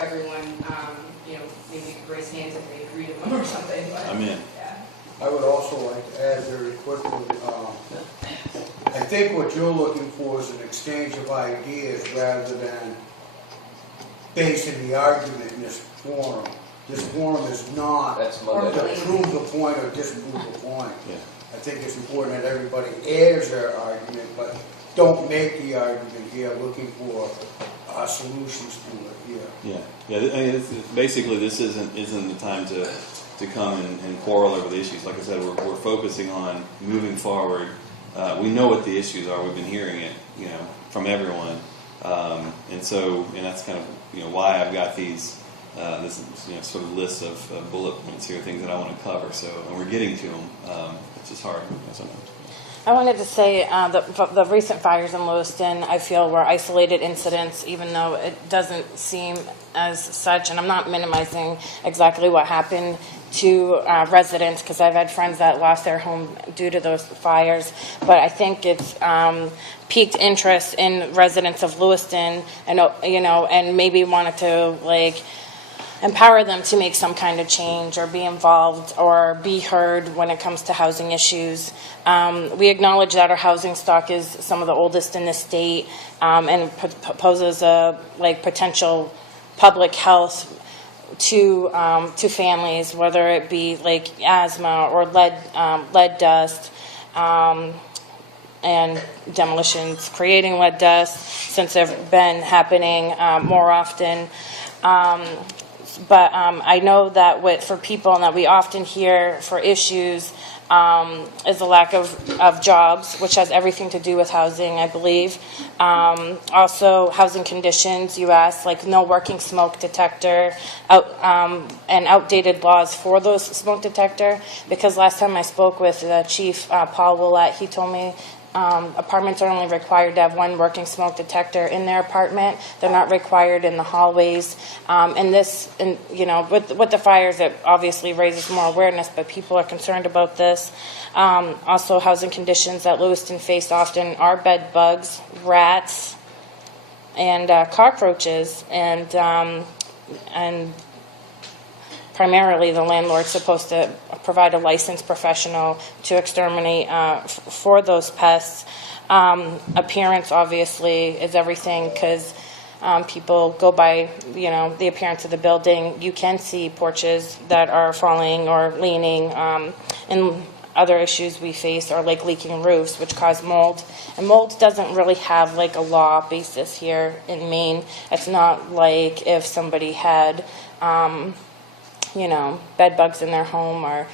everyone, maybe you could raise hands if they agree to them or something. But, I'm in. yeah. I would also like to add very quickly, I think what you're looking for is an exchange of ideas rather than basing the argument in this forum. This forum is not That's to Monday. prove the point or disprove the point. Yeah. I think it's important that everybody airs their argument, but don't make the argument here looking for solutions to it here. Yeah. I mean, basically, this isn't the time to come and quarrel over the issues. Like I said, we're focusing on moving forward. We know what the issues are. We've been hearing it, from everyone, and that's kind of why I've got this sort of list of bullet points here, things that I want to cover. So, and we're getting to them. It's just hard sometimes. I wanted to say the recent fires in Lewiston, I feel, were isolated incidents, even though it doesn't seem as such. And I'm not minimizing exactly what happened to residents, because I've had friends that lost their home due to those fires. But I think it's piqued interest in residents of Lewiston, and maybe wanted to empower them to make some kind of change or be involved or be heard when it comes to housing issues. We acknowledge that our housing stock is some of the oldest in the state, and poses a potential public health to families, whether it be asthma or lead dust, and demolitions creating lead dust, since they've been happening more often. But I know that for people, and that we often hear for issues, is the lack of jobs, which has everything to do with housing, I believe. Also, housing conditions, you asked, no working smoke detector, and outdated laws for those smoke detector. Because last time I spoke with Chief Paul Willett, he told me apartments are only required to have one working smoke detector in their apartment. They're not required in the hallways. With the fires, it obviously raises more awareness, but people are concerned about this. Also, housing conditions that Lewiston face often are bed bugs, rats, and cockroaches, and primarily the landlord's supposed to provide a licensed professional to exterminate for those pests. Appearance obviously is everything, because people go by the appearance of the building. You can see porches that are falling or leaning, and other issues we face are leaking roofs, which cause mold. And mold doesn't really have a law basis here in Maine. It's not like if somebody had bed bugs in their home, or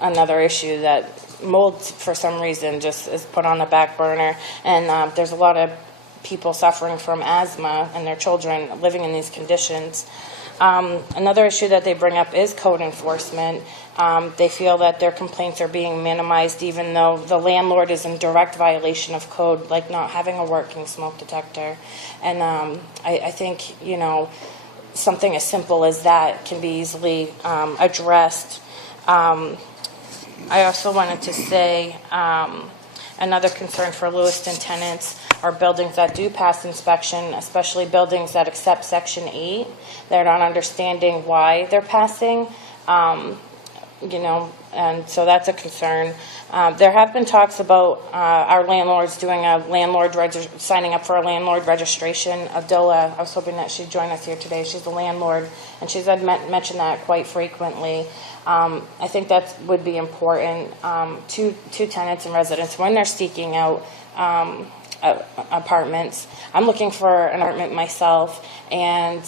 another issue that mold for some reason just is put on the back burner. And there's a lot of people suffering from asthma and their children living in these conditions. Another issue that they bring up is code enforcement. They feel that their complaints are being minimized, even though the landlord is in direct violation of code, like not having a working smoke detector. And I think, something as simple as that can be easily addressed. I also wanted to say another concern for Lewiston tenants are buildings that do pass inspection, especially buildings that accept Section 8. They're not understanding why they're passing, and so that's a concern. There have been talks about our landlords doing signing up for a landlord registration. Abdullah, I was hoping that she'd join us here today. She's a landlord, and she's mentioned that quite frequently. I think that would be important to tenants and residents when they're seeking out apartments. I'm looking for an apartment myself, and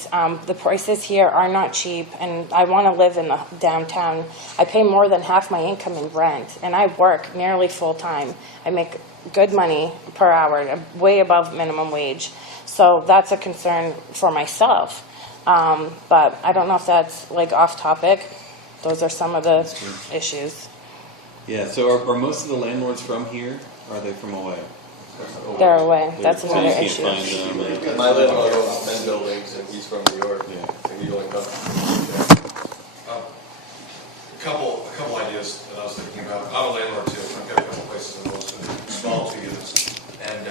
the prices here are not cheap, and I want to live in the downtown. I pay more than half my income in rent, and I work nearly full time. I make good money per hour, way above minimum wage. So that's a concern for myself. But I don't know if that's off topic. Those are some of the issues. Yeah. So are most of the landlords from here? Or are they from away? They're away. That's So another you can't issue. find them. My landlord owns 10 buildings, and he's from New York. Yeah. And he only comes. A couple ideas that I was thinking about. I'm a landlord too. I've got a couple places in Lewiston, small 2 units. And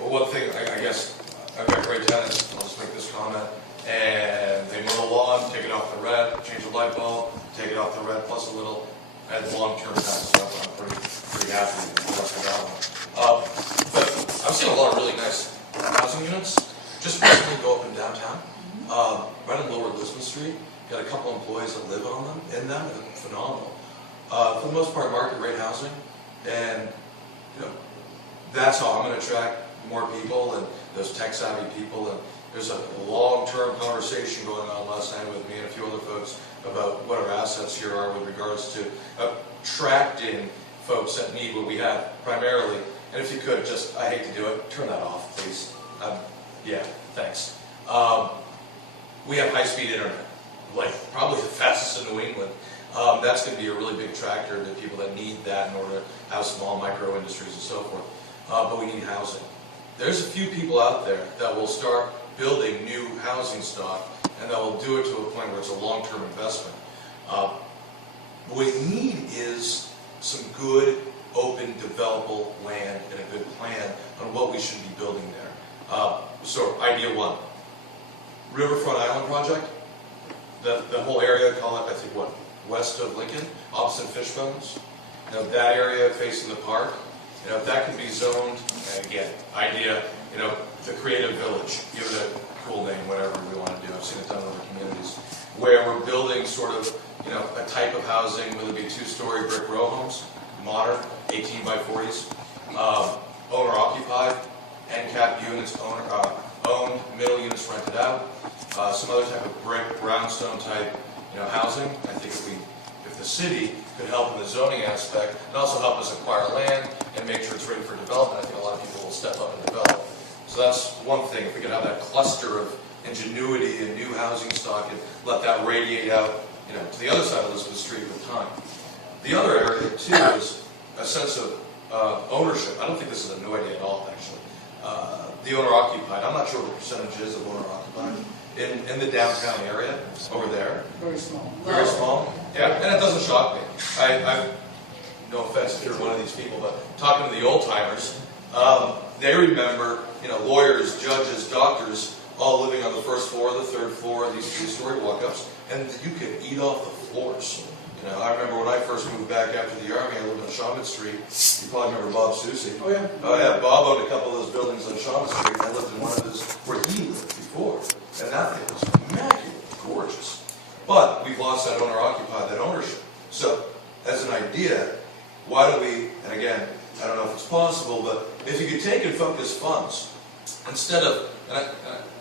one thing, I guess, I've got great tenants. I'll just make this comment. and they mow the lawn, take it off the red, change the light bulb, take it off the red, plus a little, and long-term tax stuff. I'm pretty happy with the rest of that one. But I've seen a lot of really nice housing units just recently go up in downtown, right on Lower Lewiston Street. Got a couple employees that live on them, in them, and they're phenomenal. For the most part, market rate housing, and that's how I'm going to attract more people and those tech-savvy people. And there's a long-term conversation going on last night with me and a few other folks about what our assets here are with regards to attracting folks that need what we have primarily. And if you could just, I hate to do it, turn that off, please. Yeah, thanks. We have high-speed internet, like probably the fastest in New England. That's going to be a really big attractor to people that need that in order to have small micro industries and so forth. But we need housing. There's a few people out there that will start building new housing stock, and that will do it to a point where it's a long-term investment. What we need is some good, open, developable land and a good plan on what we should be building there. So idea one, Riverfront Island project. The whole area, call it, I think, what, west of Lincoln, opposite Fishbones. That area facing the park. If that can be zoned, and again, idea, the creative village, give it a cool name, whatever we want to do. I've seen it done in other communities, where we're building sort of, a type of housing, whether it be 2-story brick row homes, modern, 18 by 40s, owner occupied, end cap units, owned, middle units rented out, some other type of brick, brownstone type, housing. I think if the city could help in the zoning aspect, and also help us acquire land and make sure it's ready for development, I think a lot of people will step up and develop. So that's one thing. If we could have that cluster of ingenuity and new housing stock and let that radiate out, to the other side of Elizabeth Street with time. The other area too is a sense of ownership. I don't think this is a new idea at all, actually. The owner occupied. I'm not sure what the percentage is of owner occupied in the downtown area over there. Very small. Very small. Yeah, and it doesn't shock me. I no offense if you're one of these people, but talking to the old timers, they remember, lawyers, judges, doctors, all living on the first floor, the third floor, these 3-story walk-ups, and you could eat off the floors. I remember when I first moved back after the Army, I lived on Shaman Street. You probably remember Bob Soucy. Oh, yeah. Oh, yeah, Bob owned a couple of those buildings on Shaman Street. I lived in one of his, where he lived before. And that thing was immaculate, gorgeous. But we've lost that owner-occupied, that ownership. So, as an idea, why don't we, and again, I don't know if it's possible, but if you could take and focus funds, instead of,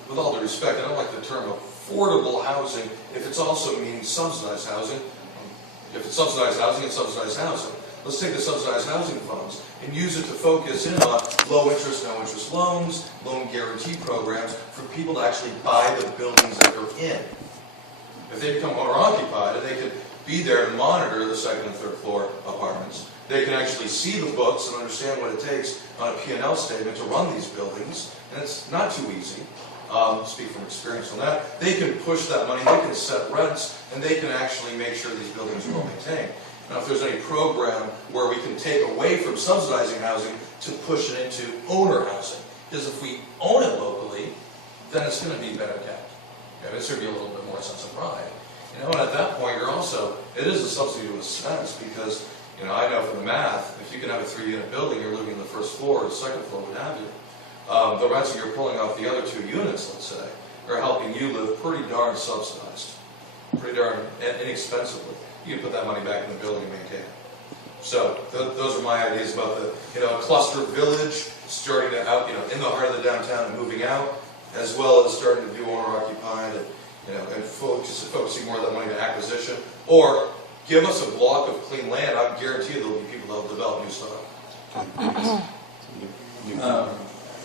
with all due respect, I don't like the term affordable housing, if it's also meaning subsidized housing. If it's subsidized housing, it's subsidized housing. Let's take the subsidized housing funds and use it to focus in on low interest, no interest loans, loan guarantee programs for people to actually buy the buildings that they're in. If they become owner occupied and they can be there and monitor the second and third floor apartments, they can actually see the books and understand what it takes on a P&L statement to run these buildings, and it's not too easy. Speak from experience on that. They can push that money, they can set rents, and they can actually make sure these buildings are well maintained. Now, if there's any program where we can take away from subsidizing housing to push it into owner housing, because if we own it locally, then it's going to be better kept. It's going to be a little bit more sense of pride. And at that point, it is a subsidy to a sense, because, I know from the math, if you can have a 3-unit building, you're living on the first floor or the second floor, what have you. The rents that you're pulling off the other 2 units, let's say, are helping you live pretty darn subsidized, pretty darn inexpensively. You can put that money back in the building and maintain it. So those are my ideas about the cluster village, starting out in the heart of the downtown and moving out, as well as starting to do owner occupied and focusing more of that money to acquisition, or give us a block of clean land. I guarantee there will be people that will develop new stuff.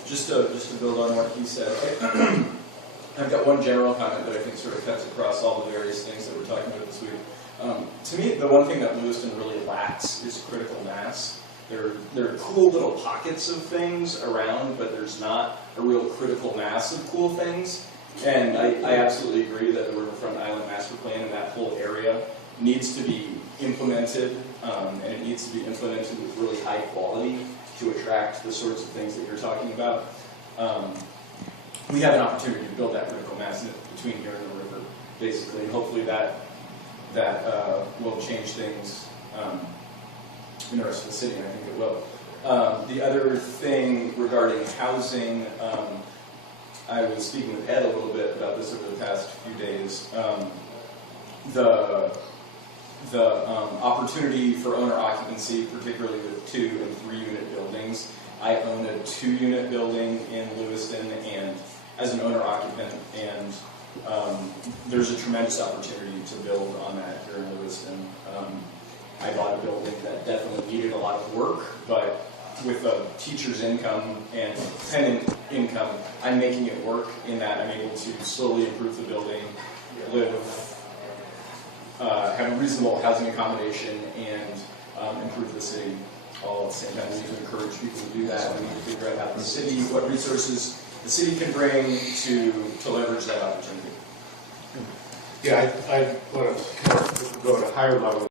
Just to build on what he said, I've got one general comment that I think sort of cuts across all the various things that we're talking about this week. To me, the one thing that Lewiston really lacks is critical mass. There are cool little pockets of things around, but there's not a real critical mass of cool things. And I absolutely agree that the Riverfront Island Master Plan and that whole area needs to be implemented, and it needs to be implemented with really high quality to attract the sorts of things that you're talking about. we have an opportunity to build that critical mass between here and the river, basically. And hopefully that will change things in the rest of the city, and I think it will. The other thing regarding housing, I was speaking with Ed a little bit about this over the past few days. The opportunity for owner occupancy, particularly with 2- and 3-unit buildings. I own a 2-unit building in Lewiston, and as an owner occupant, and there's a tremendous opportunity to build on that here in Lewiston. I bought a building that definitely needed a lot of work, but with a teacher's income and tenant income, I'm making it work in that I'm able to slowly improve the building, have a reasonable housing accommodation, and improve the city all at the same time. We need to encourage people to do that. We need to figure out how the city, what resources the city can bring to leverage that opportunity. Yeah, I want to kind of go at a higher level.